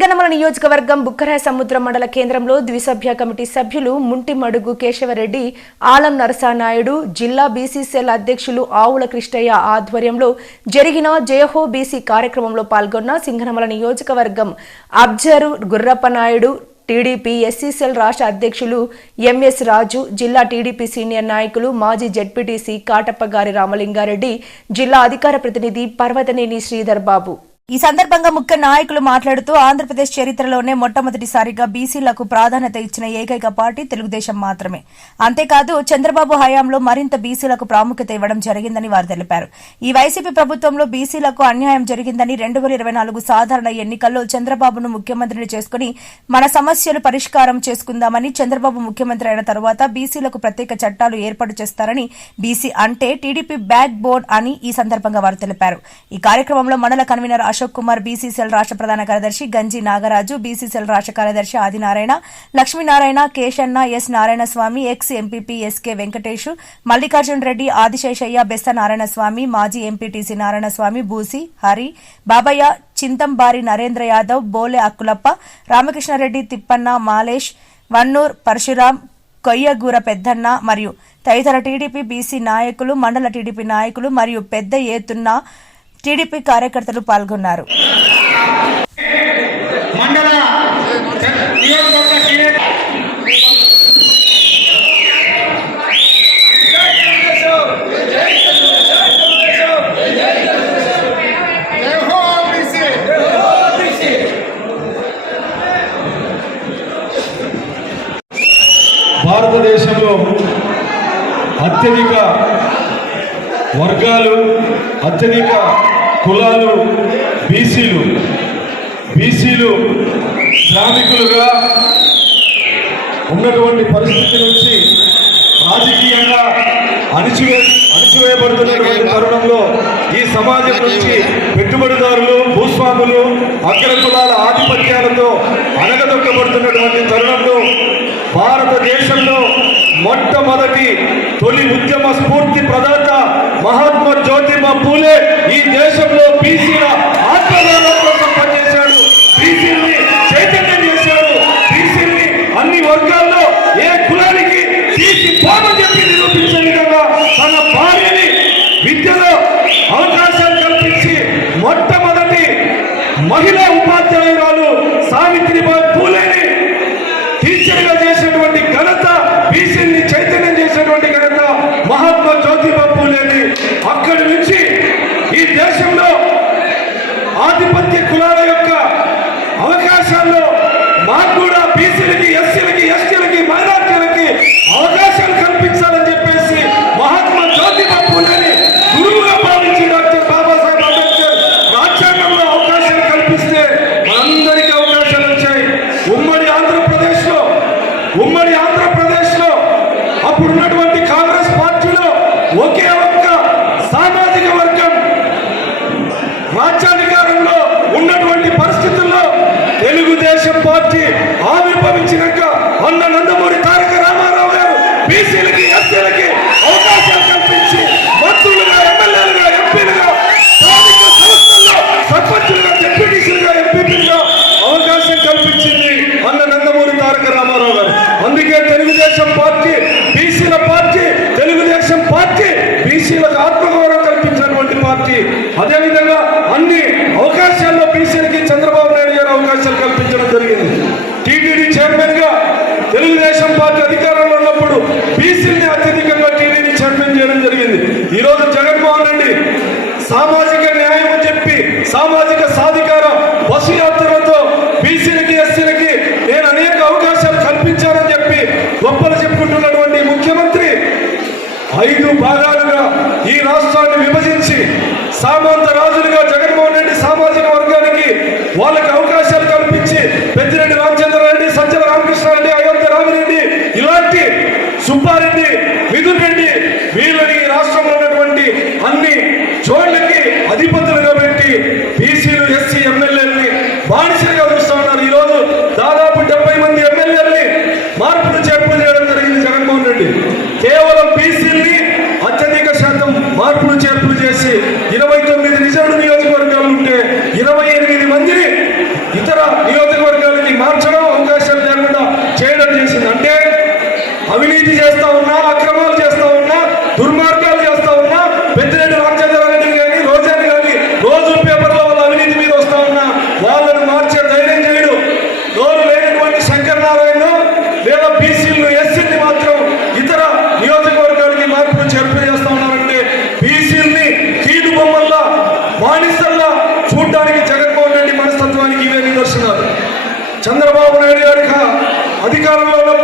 సింగనమల నియోజకవర్గం బుక్కరాయ సముద్రం మండల కేంద్రంలో ద్విసభ్య కమిటీ సభ్యులు ముంటిమడుగు కేశవరెడ్డి ఆలం నరసానాయుడు జిల్లా బీసీసీఎల్ అధ్యక్షులు ఆవుల కృష్ణయ్య ఆధ్వర్యంలో జరిగిన జయహో బీసీ కార్యక్రమంలో పాల్గొన్న సింగనమల నియోజకవర్గం అబ్జరు గుర్రప్పనాయుడు టీడీపీ ఎస్సీసీఎల్ రాష్ట్ర అధ్యక్షులు ఎంఎస్ రాజు జిల్లా టీడీపీ సీనియర్ నాయకులు మాజీ జడ్పీటీసీ కాటప్పగారి రామలింగారెడ్డి జిల్లా అధికార ప్రతినిధి పర్వతనేని శ్రీధర్ బాబు. ఈ సందర్భంగా ముఖ్య నాయకులు మాట్లాడుతూ ఆంధ్రప్రదేశ్ చరిత్రలోనే మొట్టమొదటిసారిగా బీసీలకు ప్రాధాన్యత ఇచ్చిన ఏకైక పార్టీ తెలుగుదేశం మాత్రమే. అంతేకాదు చంద్రబాబు హయాంలో మరింత బీసీలకు ప్రాముఖ్యత ఇవ్వడం జరిగిందని వారు తెలిపారు. ఈ వైసీపీ ప్రభుత్వంలో బీసీలకు అన్యాయం జరిగిందని రెండు వేల ఇరవై నాలుగు సాధారణ ఎన్నికల్లో చంద్రబాబును ముఖ్యమంత్రిని చేసుకుని మన సమస్యలు పరిష్కారం చేసుకుందామని చంద్రబాబు ముఖ్యమంత్రి అయిన తరువాత బీసీలకు ప్రత్యేక చట్టాలు ఏర్పాటు చేస్తారని బీసీ అంటే టీడీపీ బ్యాక్ బోర్డ్ అని ఈ సందర్భంగా వారు తెలిపారు. ఈ కార్యక్రమంలో మండల కన్వీనర్ అశోక్ కుమార్ బీసీసీఎల్ రాష్ట్ర ప్రధాన కార్యదర్శి గంజి నాగరాజు బీసీసీఎల్ రాష్ట్ర కార్యదర్శి Adinarayana Lakshminarayana Keshanna S Narayana Swamy ex MPP SK Venkatesh Mallikarjun Reddy Adiseshaiah Besta Narayana Swamy మాజీ ఎంపీటీసీ నారాయణ స్వామి బూసి హరి బాబయ్య చింతంబారి నరేంద్ర యాదవ్ బోలె అక్కులప్ప రామకృష్ణారెడ్డి తిప్పన్న మాలేష్ వన్నూర్ పరశురాం కొయ్యగూర పెద్దన్న మరియు తదితర టీడీపీ బీసీ నాయకులు మండల టీడీపీ నాయకులు మరియు పెద్ద ఏతున్న టీడీపీ కార్యకర్తలు పాల్గొన్నారు. భారతదేశంలో అత్యధిక వర్గాలు అత్యధిక కులాలు బీసీలు బీసీలు శ్రామికులుగా ఉన్నటువంటి పరిస్థితి నుంచి రాజకీయంగా అణిచివే అణిచివేయబడుతున్నటువంటి తరుణంలో ఈ సమాజం నుంచి పెట్టుబడిదారులు భూస్వాములు అగ్ర కులాల ఆధిపత్యాలతో అణగదొక్కబడుతున్నటువంటి తరుణంలో భారతదేశంలో మొట్టమొదటి తొలి ఉద్యమ స్ఫూర్తి ప్రదాత మహాత్మా జ్యోతిబా పూలే ఈ దేశంలో బీసీల ఆత్మగౌరవం e de సామంత రాజులుగా జగన్మోహన్ రెడ్డి సామాజిక వర్గానికి వాళ్ళకి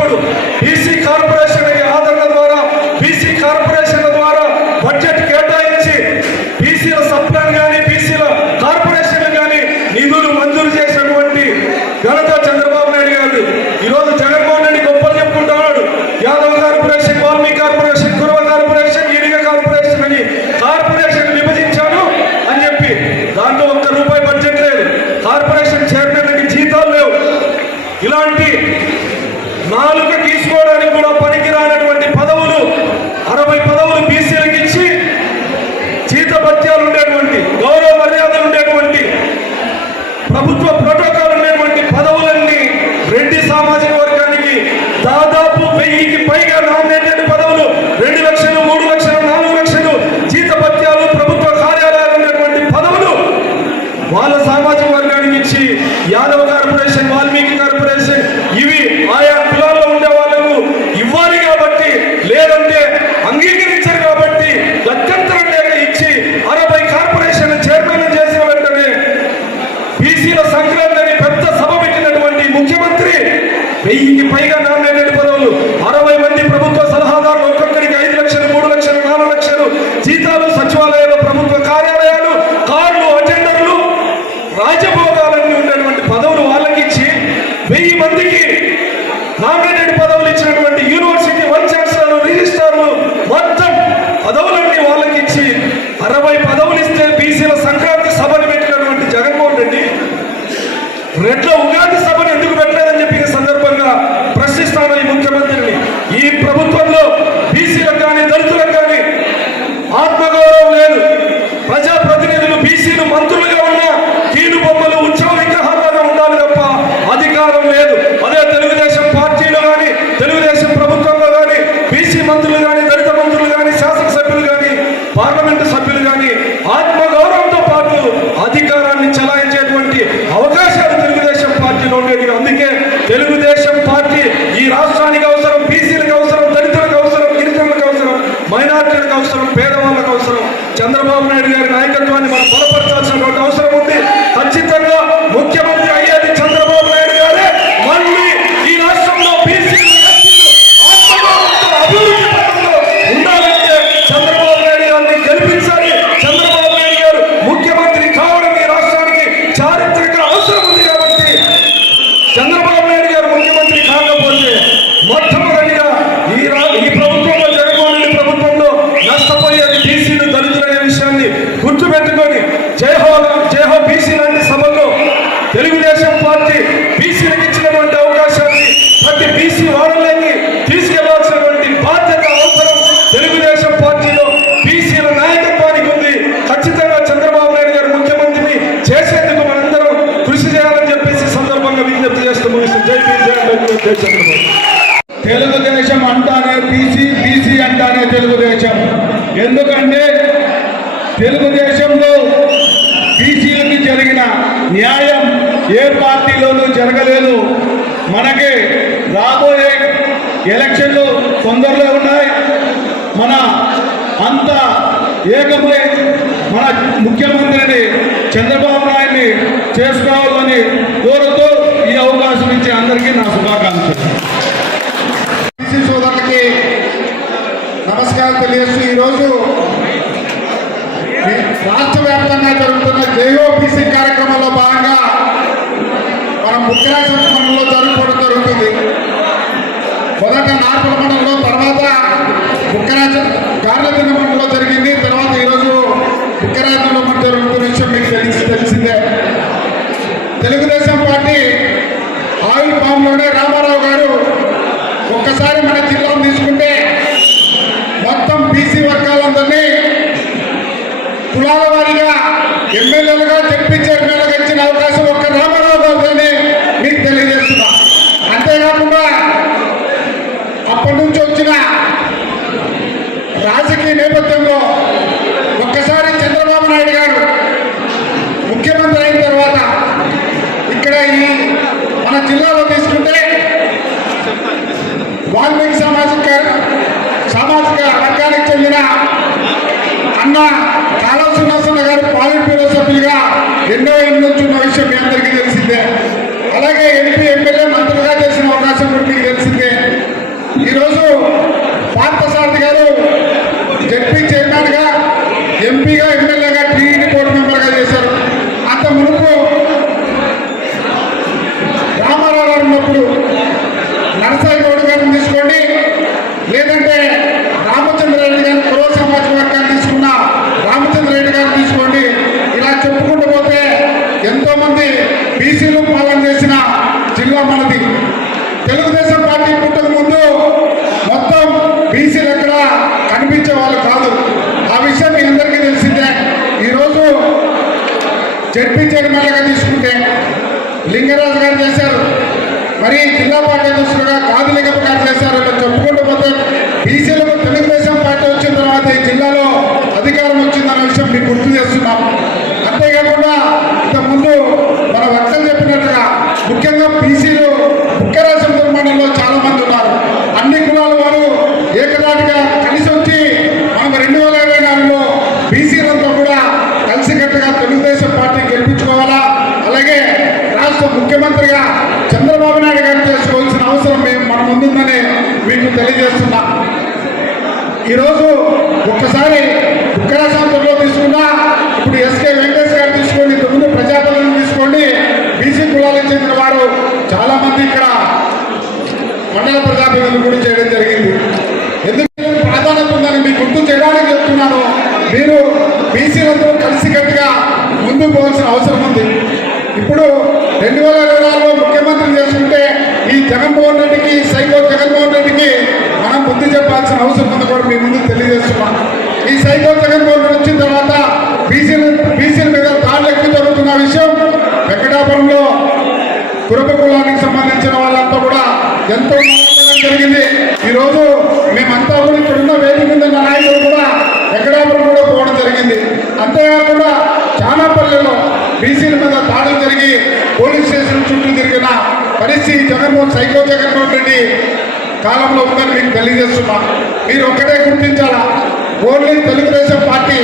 ఉన్నప్పుడు బీసీ కార్పొరేషన్ నామినేటెడ్ పదవులు ఇచ్చినటువంటి యూనివర్సిటీ వైస్ ఛాన్సలర్లు రిజిస్ట్రార్లు మొత్తం పదవులన్నీ వాళ్ళకి ఇచ్చి అరవై పదవులు ఇస్తే బీసీల సంక్రాంతి సభను పెట్టినటువంటి జగన్మోహన్ రెడ్డి రెండో ఉగాది సభను ఎందుకు పెట్టలేదని చెప్పిన సందర్భంగా ప్రశ్నిస్తాను ఈ ముఖ్యమంత్రిని. ఈ ప్రభుత్వంలో బీసీలకు కానీ దళితులకు కానీ ఆత్మగౌరవం లేదు. ప్రజాప్రతినిధులు బీసీలు మంత్రులుగా ఉన్న కీలు బొమ్మలు ఉత్సవ విగ్రహాలుగా ఉండాలి తప్ప అధికారం లేదు. తొందరలో ఉన్నాయి. మన అంత ఏకమై మన ముఖ్యమంత్రిని చంద్రబాబు నాయుడిని చేసుకోవాలని కోరుతూ ఈ అవకాశం ఇచ్చే అందరికీ నా శుభాకాంక్షలు. సోదరులకి నమస్కారం తెలియజేస్తూ ఈరోజు రాష్ట్ర వ్యాప్తంగా జరుగుతున్న జేఓబీసీ కార్యక్రమంలో భాగంగా మన ముఖ్యరాజ జరుగుతుంది. మొదట నార్మల్ మండలంలో తర్వాత బుక్కరాజ కార్యదర్శి మండలంలో జరిగింది. తర్వాత ఈరోజు బుక్కరాజంలో జరుగుతున్న విషయం మీకు తెలిసి తెలిసిందే. తెలుగుదేశం పార్టీ ఆయుల్ ఫామ్లోనే రామారావు గారు ఒక్కసారి మన జిల్లాను తీసుకుంటే మొత్తం బీసీ వర్గాల మన జిల్లాలో తీసుకుంటే వాల్మీకి సామాజిక సామాజిక వర్గానికి చెందిన అన్న కాళా శ్రీనివాసన్న గారు పాలిట్ సభ్యులుగా ఎన్నో ఎన్నో విషయం మీ అందరికీ జడ్పీ చైర్మన్లుగా తీసుకుంటే లింగరాజు గారు చేశారు. మరి జిల్లా పార్టీ అధ్యక్షులుగా కాదులింగప్ప గారు చేశారు ఇలా చెప్పుకుంటూ పోతే బీసీలకు తెలుగుదేశం పార్టీ వచ్చిన తర్వాత ఈ జిల్లాలో అధికారం వచ్చిందన్న విషయం మీకు గుర్తు చేస్తున్నాం అంతేకాకుండా ఇంతకుముందు మన వక్తలు చెప్పినట్టుగా ముఖ్యంగా బీసీలు ముఖ్యరాజం మండలంలో చాలా మంది ఉన్నారు అన్ని కులాల వారు ఏకదాటిగా కలిసి వచ్చి మనం రెండు వేల ఇరవై నాలుగులో బీసీలంతా కూడా కలిసికట్టుగా తెలుగుదేశం పార్టీ గెలిపించుకోవాలా అలాగే రాష్ట్ర ముఖ్యమంత్రిగా చంద్రబాబు నాయుడు గారు చేసుకోవాల్సిన అవసరం మేము మన ముందుందని మీకు తెలియజేస్తున్నా. ఈరోజు ఒక్కసారి ఉక్కరాశాంతంలో తీసుకున్నా ఇప్పుడు ఎస్కే వెంకటేష్ గారు తీసుకోండి ఇంతకుముందు ప్రజాపాలన తీసుకోండి. బీసీ కులాలకు చెందిన వారు చాలా మంది ఇక్కడ మండల ప్రజాప్రతినిధులు కూడా చేయడం జరిగింది. ఎందుకు ప్రాధాన్యత ఉందని మీకు గుర్తు చేయడానికి చెప్తున్నాను. మీరు బీసీలతో కలిసికట్టుగా ముందుకు పోవాల్సిన అవసరం ఉంది. ఇప్పుడు రెండు వేల ఇరవై నాలుగులో ముఖ్యమంత్రి చేసుకుంటే ఈ జగన్మోహన్ రెడ్డికి సైకో జగన్మోహన్ రెడ్డికి మనం బుద్ధి చెప్పాల్సిన అవసరం ఉంది కూడా మీ ముందు తెలియజేస్తున్నాం. ఈ సైకో జగన్మోహన్ రెడ్డి వచ్చిన తర్వాత బీసీల బీసీల మీద దాడులు ఎక్కువ జరుగుతున్న విషయం వెంకటాపురంలో కురప కులానికి సంబంధించిన వాళ్ళంతా కూడా ఎంతో జరిగింది. ఈరోజు మేమంతా కూడా ఇక్కడున్న వేదిక మీద ఉన్న నాయకులు కూడా వెంకటాపురం కూడా పోవడం జరిగింది. అంతేకాకుండా చాలా పల్లెల్లో బీసీల మీద దాడులు జరిగి పోలీస్ స్టేషన్ చుట్టూ తిరిగిన పరిస్థితి జగన్మోహన్ సైకో జగన్మోహన్ రెడ్డి కాలంలో ఉందని మీకు తెలియజేస్తున్నాం. మీరు ఒక్కటే గుర్తించాలా? ఓన్లీ తెలుగుదేశం పార్టీ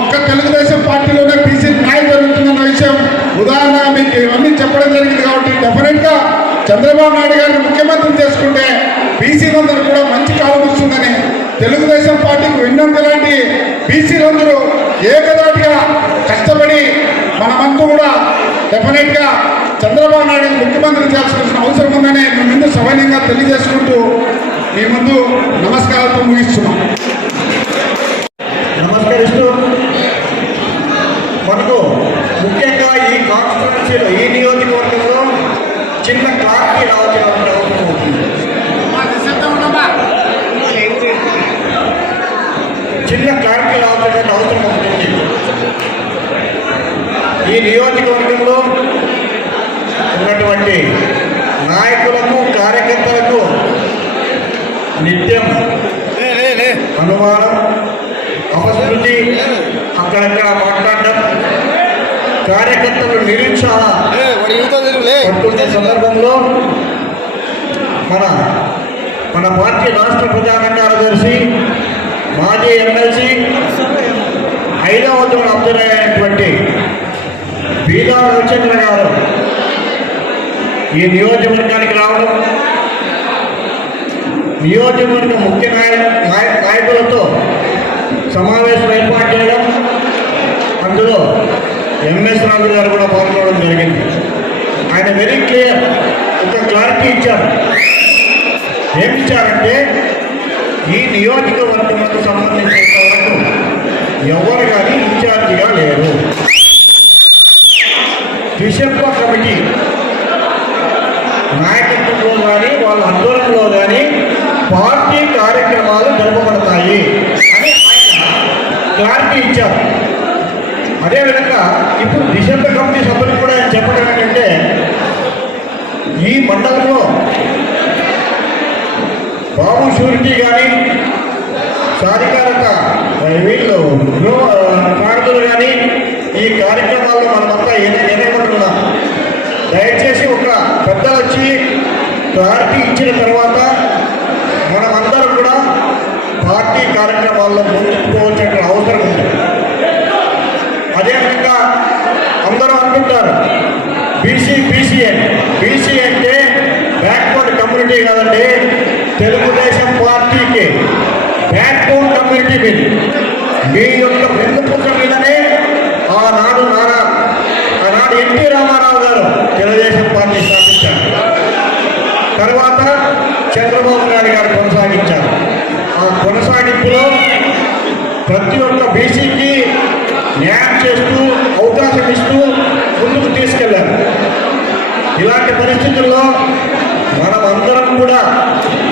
ఒక్క తెలుగుదేశం పార్టీలోనే బీసీ న్యాయం జరుగుతుందన్న విషయం ఉదాహరణ మీకు ఇవన్నీ చెప్పడం జరిగింది కాబట్టి డెఫినెట్గా చంద్రబాబు నాయుడు గారిని ముఖ్యమంత్రి చేసుకుంటే బీసీలందరూ కూడా మంచి కాలం వస్తుందని తెలుగుదేశం పార్టీకి విన్నంత లాంటి బీసీలందరూ ఏకదాటిగా కష్టపడి మనమంతా కూడా డెఫినెట్గా చంద్రబాబు నాయుడు ముఖ్యమంత్రి చేయాల్సిన అవసరం ఉందని మీ ముందు సవనీయంగా తెలియజేసుకుంటూ మీ ముందు నమస్కారాలతో ముగిస్తున్నాం. నమస్కరిస్తూ మనకు ముఖ్యంగా ఈ కాన్స్టిట్యున్సీలో ఈ నియోజకవర్గంలో చిన్న క్లారిటీ రావచ్చు అవసరం అవుతుంది చిన్న క్లారిటీ రావాల్సిన అవసరం అవుతుంది ఈ నియోజకవర్గంలో ఉన్నటువంటి నాయకులకు కార్యకర్తలకు నిత్యం అనుమానం అపశృతి అక్కడక్కడ మాట్లాడడం కార్యకర్తలు నిరుత్సాహ సందర్భంలో మన మన పార్టీ రాష్ట్ర ప్రధాన కార్యదర్శి మాజీ ఎమ్మెల్సీ ఐదవ జోన్ అబ్జర్వైనటువంటి బీదా రవిచంద్ర గారు. ఈ నియోజకవర్గానికి రావడం నియోజకవర్గ ముఖ్య నాయ నాయకులతో సమావేశం ఏర్పాటు చేయడం అందులో ఎంఎస్ రాజు గారు కూడా పాల్గొనడం జరిగింది. ఆయన వెరీ క్లియర్ ఒక క్లారిటీ ఇచ్చారు. ఏమి ఇచ్చారంటే ఈ నియోజకవర్గంకు సంబంధించిన వరకు ఎవరు కానీ ఇన్ఛార్జిగా లేరు విషప్ప కమిటీ నాయకత్వంలో కానీ వాళ్ళ ఆందోళనలో కానీ పార్టీ కార్యక్రమాలు ఉండాలి అని ఆయన క్లారిటీ ఇచ్చారు. అదేవిధంగా ఇప్పుడు డిసెంబర్ కమిటీ సభ్యులు కూడా ఆయన చెప్పడం ఏంటంటే ఈ మండలంలో బాబు షూరిటీ కానీ సాధికారత వీళ్ళు కార్డులు కానీ ఈ కార్యక్రమాల్లో మనమంతా ఎన్నుకుంటున్నాం దయచేసి ఒక పెద్దలు వచ్చి క్లారిటీ ఇచ్చిన తర్వాత మనమందరం కూడా పార్టీ కార్యక్రమాల్లో ముందుకోవాల్సిన అవసరం ఉంది. అదేవిధంగా అందరూ అనుకుంటారు బీసీ బీసీ బీసీ అంటే బ్యాక్వర్డ్ కమ్యూనిటీ కాదండి. తెలుగుదేశం పార్టీకి బ్యాక్వర్డ్ కమ్యూనిటీ మీద. మీ యొక్క వెన్నుపుక్క మీద ఆ కొనసాగింపులో ప్రతి ఒక్క బీసీకి న్యాయం చేస్తూ అవకాశం ఇస్తూ ముందుకు తీసుకెళ్ళారు. ఇలాంటి పరిస్థితుల్లో మనం అందరం కూడా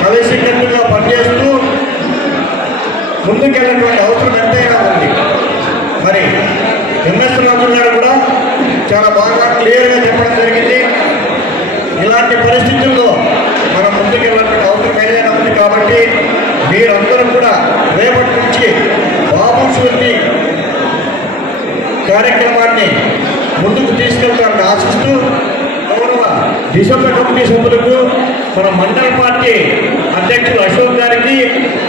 కలిసికట్టుగా పనిచేస్తూ ముందుకెళ్ళినటువంటి అవసరం ఎంతైనా ఉంది. మరి ఎంఎస్ రాజు గారు కూడా చాలా బాగా క్లియర్గా చెప్పడం జరిగింది. ఇలాంటి పరిస్థితులు బాబు కార్యక్రమాన్ని ముందుకు తీసుకెళ్తారని ఆశిస్తూ గౌరవ డిసెంబర్ కమిటీ సభ్యులకు మన మండల పార్టీ అధ్యక్షులు అశోక్ గారికి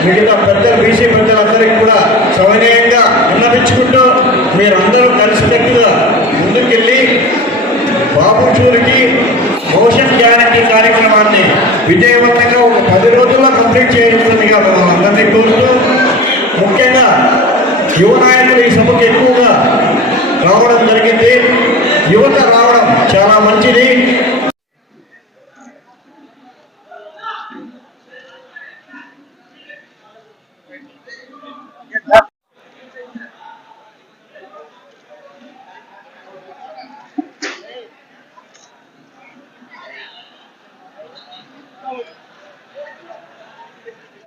మిగతా పెద్ద బీసీ పెద్దలందరికీ కూడా సవినయంగా విన్నవించుకుంటూ మీరందరూ కలిసికట్టుగా ముందుకెళ్ళి బాబు చూరికి భవిష్యత్ గ్యారంటీ కార్యక్రమాన్ని విజయవంతంగా ఒక పది రోజుల్లో కంప్లీట్ చేయాల్సిందిగా మనం అందరినీ కోరుతూ ముఖ్యంగా యువ నాయకులు ఈ సభకు ఎక్కువగా రావడం జరిగింది. యువత రావడం చాలా మంచిది.